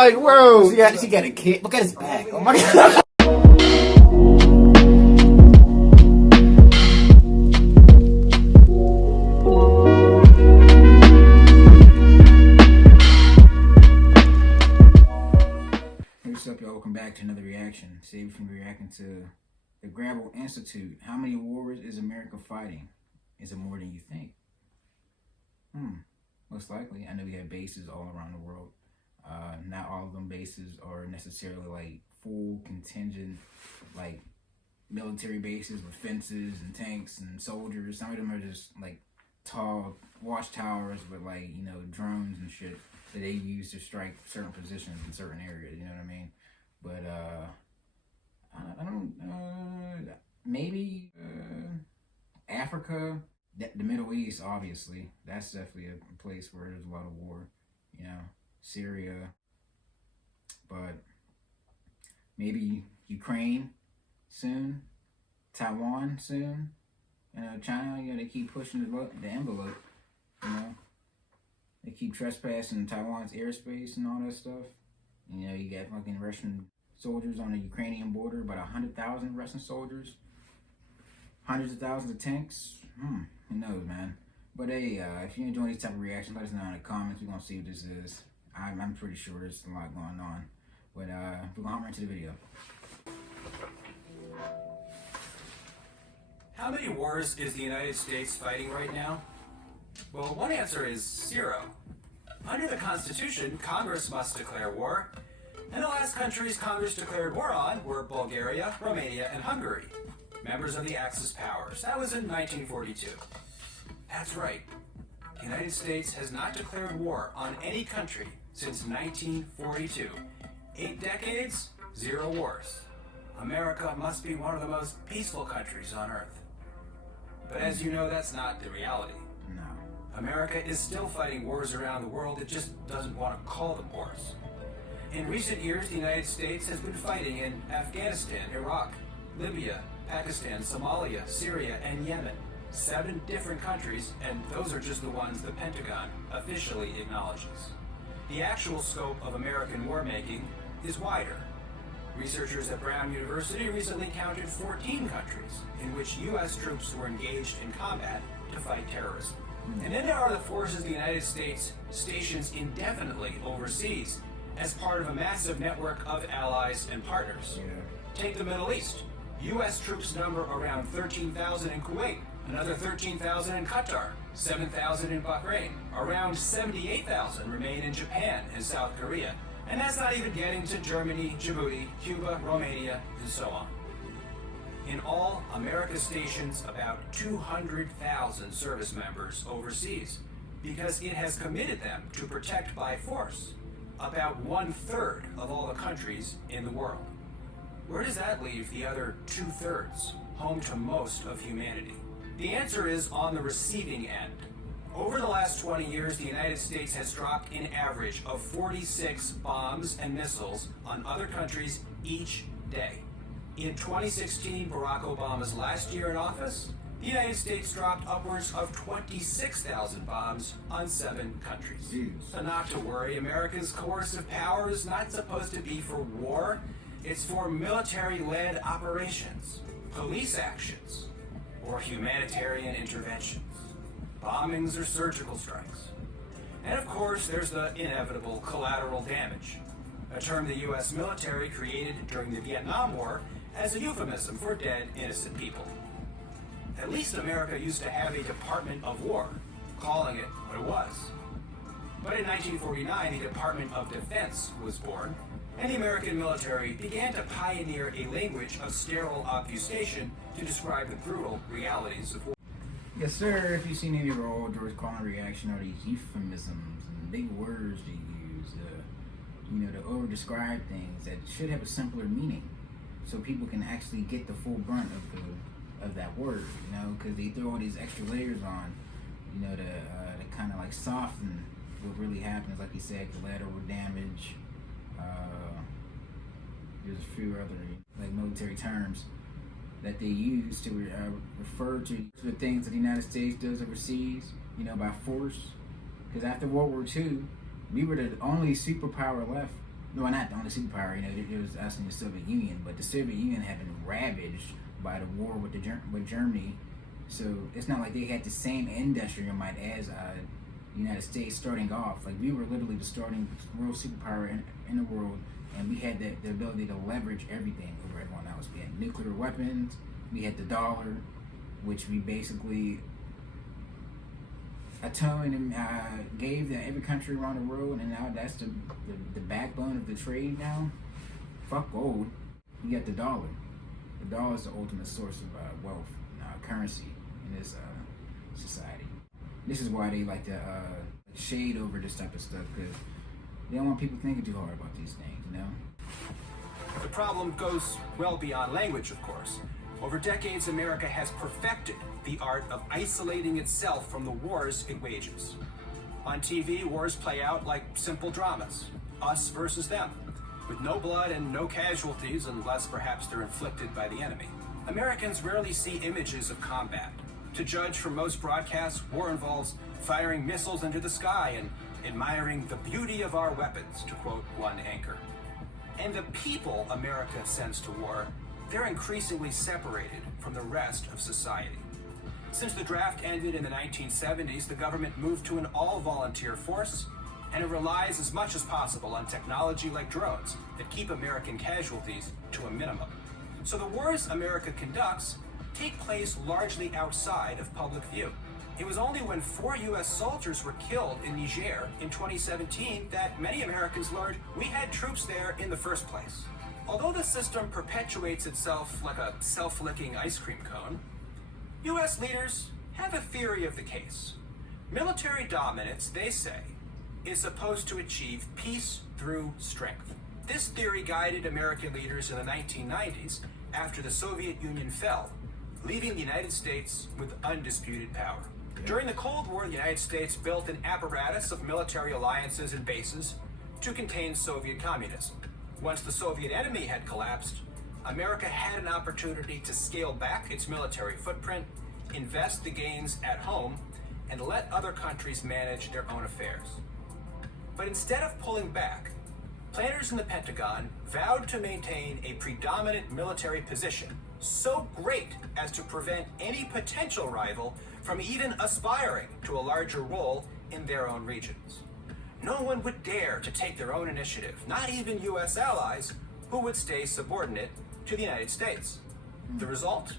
like, bro, yeah, she got a kid. Look at his back. Oh my god. What's up, y'all? Welcome back to another reaction. Today we're going to be reacting to the Collateral Institute. How many wars is America fighting? Is it more than you think? Most likely. I know we have bases all around the world. Not all of them bases are necessarily like full contingent, like military bases with fences and tanks and soldiers. Some of them are just like tall watchtowers with, like, you know, drones and shit that they use to strike certain positions in certain areas, you know what I mean? But I don't maybe Africa, the Middle East, obviously. That's definitely a place where there's a lot of war, you know, Syria. But maybe Ukraine soon, Taiwan soon, you know, China, you know, they keep pushing the envelope, you know. They keep trespassing Taiwan's airspace and all that stuff. You know, you got fucking Russian soldiers on the Ukrainian border, about 100,000 Russian soldiers, hundreds of thousands of tanks. Who knows, man? But hey, if you're enjoying these type of reactions, let us know in the comments. We're gonna see what this is. I'm pretty sure there's a lot going on. But we're gonna hop right into the video. How many wars is the United States fighting right now? Well, one answer is 0. Under the Constitution, Congress must declare war, and the last countries Congress declared war on were Bulgaria, Romania, and Hungary, members of the Axis powers. That was in 1942. That's right. The United States has not declared war on any country since 1942. 8 decades, 0 wars. America must be one of the most peaceful countries on Earth. But as you know, that's not the reality. No. America is still fighting wars around the world. It just doesn't want to call them wars. In recent years, the United States has been fighting in Afghanistan, Iraq, Libya, Pakistan, Somalia, Syria, and Yemen. 7 different countries, and those are just the ones the Pentagon officially acknowledges. The actual scope of American war making is wider. Researchers at Brown University recently counted 14 countries in which U.S. troops were engaged in combat to fight terrorism. And then there are the forces of the United States stationed indefinitely overseas as part of a massive network of allies and partners. Take the Middle East. U.S. troops number around 13,000 in Kuwait, another 13,000 in Qatar, 7,000 in Bahrain, around 78,000 remain in Japan and South Korea, and that's not even getting to Germany, Djibouti, Cuba, Romania, and so on. In all, America stations about 200,000 service members overseas because it has committed them to protect by force about 1/3 of all the countries in the world. Where does that leave the other 2/3, home to most of humanity? The answer is on the receiving end. Over the last 20 years, the United States has dropped an average of 46 bombs and missiles on other countries each day. In 2016, Barack Obama's last year in office, the United States dropped upwards of 26,000 bombs on 7 countries. So not to worry, America's coercive power is not supposed to be for war. It's for military-led operations, police actions, or humanitarian interventions, bombings or surgical strikes. And of course, there's the inevitable collateral damage, a term the U.S. military created during the Vietnam War as a euphemism for dead, innocent people. At least America used to have a Department of War, calling it what it was. But in 1949, the Department of Defense was born, and the American military began to pioneer a language of sterile obfuscation to describe the brutal realities of war. Yes, sir. If you've seen any of our old George Carlin reaction, or these euphemisms and big words they use, you know, to over-describe things that should have a simpler meaning, so people can actually get the full brunt of that word, you know, because they throw all these extra layers on, you know, to kind of like soften what really happens. Like you said, collateral damage. There's a few other like military terms that they use to refer to the things that the United States does overseas, you know, by force. Because after World War II, we were the only superpower left well, not the only superpower, it was us in the Soviet Union, but the Soviet Union had been ravaged by the war with with Germany. So it's not like they had the same industrial might as the United States starting off. Like, we were literally the starting world superpower in the world, and we had the ability to leverage everything over everyone else. We had nuclear weapons, we had the dollar, which we basically atoned and gave to every country around the world, and now that's the backbone of the trade now. Fuck gold. You got the dollar. The dollar is the ultimate source of wealth, currency in this society. This is why they like to shade over this type of stuff, because they don't want people thinking too hard about these things, The problem goes well beyond language, of course. Over decades, America has perfected the art of isolating itself from the wars it wages. On TV, wars play out like simple dramas, us versus them, with no blood and no casualties unless perhaps they're inflicted by the enemy. Americans rarely see images of combat. To judge from most broadcasts, war involves firing missiles into the sky and admiring the beauty of our weapons, to quote one anchor. And the people America sends to war, they're increasingly separated from the rest of society. Since the draft ended in the 1970s, the government moved to an all-volunteer force, and it relies as much as possible on technology like drones that keep American casualties to a minimum. So the wars America conducts take place largely outside of public view. It was only when 4 U.S. soldiers were killed in Niger in 2017 that many Americans learned we had troops there in the first place. Although the system perpetuates itself like a self-licking ice cream cone, U.S. leaders have a theory of the case. Military dominance, they say, is supposed to achieve peace through strength. This theory guided American leaders in the 1990s after the Soviet Union fell, leaving the United States with undisputed power. During the Cold War, the United States built an apparatus of military alliances and bases to contain Soviet communism. Once the Soviet enemy had collapsed, America had an opportunity to scale back its military footprint, invest the gains at home, and let other countries manage their own affairs. But instead of pulling back, planners in the Pentagon vowed to maintain a predominant military position, so great as to prevent any potential rival from even aspiring to a larger role in their own regions. No one would dare to take their own initiative, not even U.S. allies, who would stay subordinate to the United States. The result?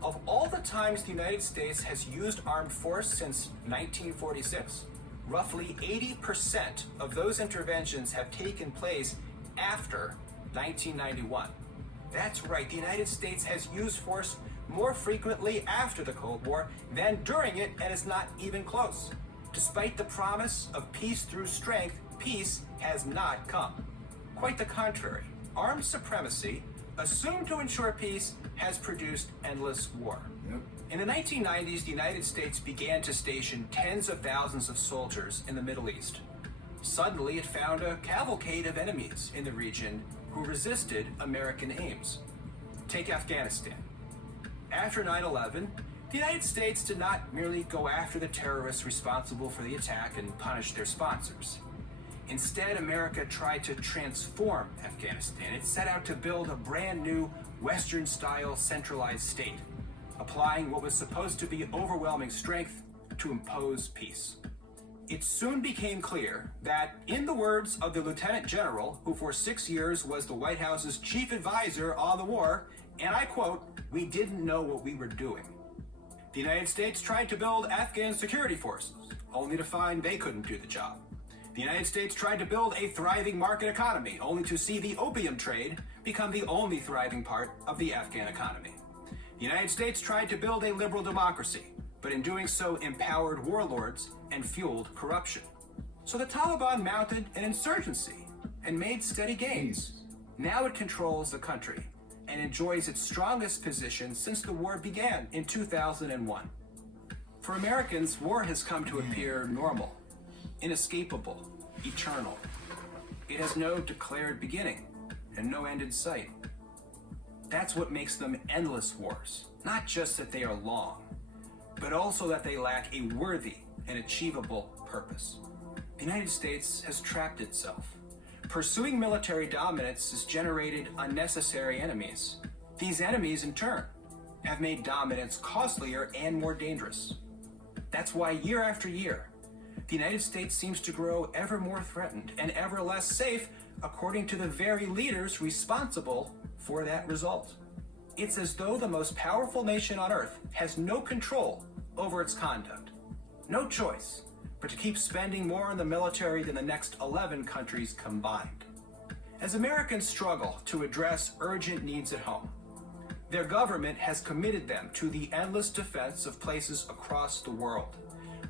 Of all the times the United States has used armed force since 1946, roughly 80% of those interventions have taken place after 1991. That's right, the United States has used force more frequently after the Cold War than during it, and it's not even close. Despite the promise of peace through strength, peace has not come. Quite the contrary. Armed supremacy, assumed to ensure peace, has produced endless war. In the 1990s, the United States began to station tens of thousands of soldiers in the Middle East. Suddenly, it found a cavalcade of enemies in the region who resisted American aims. Take Afghanistan. After 9/11, the United States did not merely go after the terrorists responsible for the attack and punish their sponsors. Instead, America tried to transform Afghanistan. It set out to build a brand new Western-style centralized state, applying what was supposed to be overwhelming strength to impose peace. It soon became clear that, in the words of the Lieutenant General, who for 6 years was the White House's chief advisor on the war, and I quote, "We didn't know what we were doing." The United States tried to build Afghan security forces, only to find they couldn't do the job. The United States tried to build a thriving market economy, only to see the opium trade become the only thriving part of the Afghan economy. The United States tried to build a liberal democracy, but in doing so empowered warlords and fueled corruption. So the Taliban mounted an insurgency and made steady gains. Now it controls the country and enjoys its strongest position since the war began in 2001. For Americans, war has come to appear normal, inescapable, eternal. It has no declared beginning and no end in sight. That's what makes them endless wars. Not just that they are long, but also that they lack a worthy and achievable purpose. The United States has trapped itself, Pursuing military dominance has generated unnecessary enemies. These enemies, in turn, have made dominance costlier and more dangerous. That's why year after year, the United States seems to grow ever more threatened and ever less safe, according to the very leaders responsible for that result. It's as though the most powerful nation on earth has no control over its conduct, no choice but to keep spending more on the military than the next 11 countries combined. As Americans struggle to address urgent needs at home, their government has committed them to the endless defense of places across the world,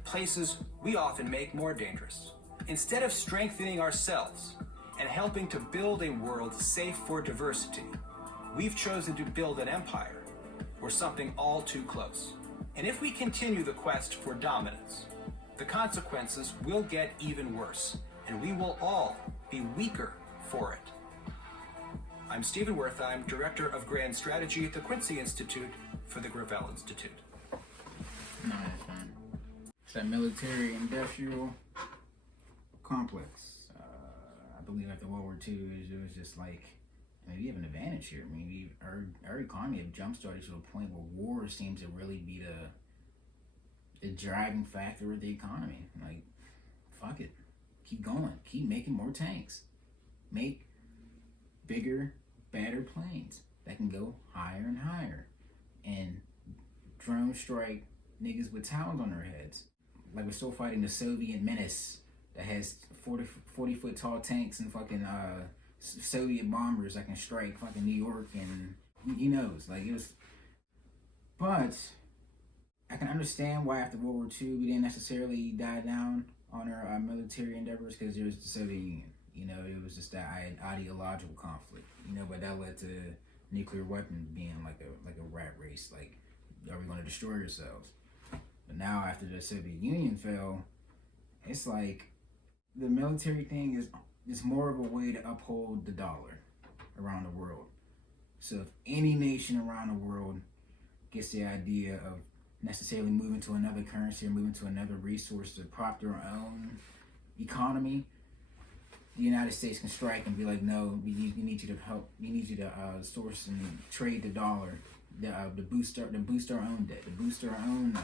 places we often make more dangerous. Instead of strengthening ourselves and helping to build a world safe for diversity, we've chosen to build an empire or something all too close. And if we continue the quest for dominance, the consequences will get even worse, and we will all be weaker for it. I'm Stephen Wertheim, Director of Grand Strategy at the Quincy Institute for the Gravel Institute. No, that's fine. It's that military-industrial complex. I believe after World War II, it was just like, I mean, we have an advantage here. I mean, our economy have jump-started to a point where war seems to really be the driving factor of the economy. Like, fuck it. Keep going. Keep making more tanks. Make bigger, better planes that can go higher and higher. And drone strike niggas with towels on their heads. Like, we're still fighting the Soviet menace that has 40 foot tall tanks and fucking Soviet bombers that can strike fucking New York, and he knows. Like, it was. But I can understand why after World War II we didn't necessarily die down on our military endeavors, because there was the Soviet Union. You know, it was just that ideological conflict. You know, but that led to nuclear weapons being like a rat race. Like, are we going to destroy ourselves? But now after the Soviet Union fell, it's like the military thing is more of a way to uphold the dollar around the world. So if any nation around the world gets the idea of necessarily moving to another currency or moving to another resource to prop their own economy, the United States can strike and be like, no, we need you to help. We need you to source and trade the dollar, to boost our own debt, to boost our own.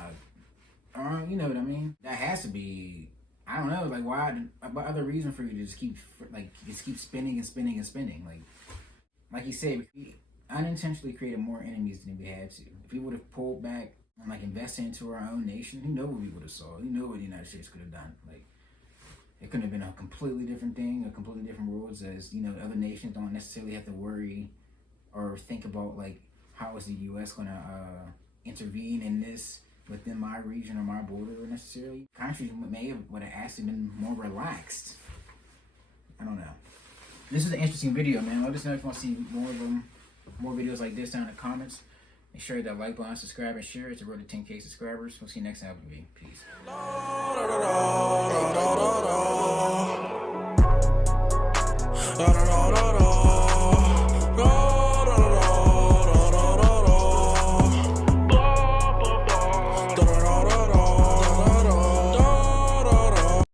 You know what I mean? That has to be. I don't know. Like, why? What other reason for you to just keep spending and spending and spending? Like you said, we unintentionally created more enemies than we had to. If we would have pulled back and like invested into our own nation, who knows what we would have saw? Who knows what the United States could have done? Like, it could have been a completely different thing, a completely different rules. As you know, other nations don't necessarily have to worry or think about like, how is the U.S. going to intervene in this within my region or my border necessarily. Countries would have actually been more relaxed. I don't know. This is an interesting video, man. Let us know if you want to see more of them, more videos like this down in the comments. Make sure that like button, subscribe, and share. It's a road to 10K subscribers. We'll see you next time. Peace. Da, da,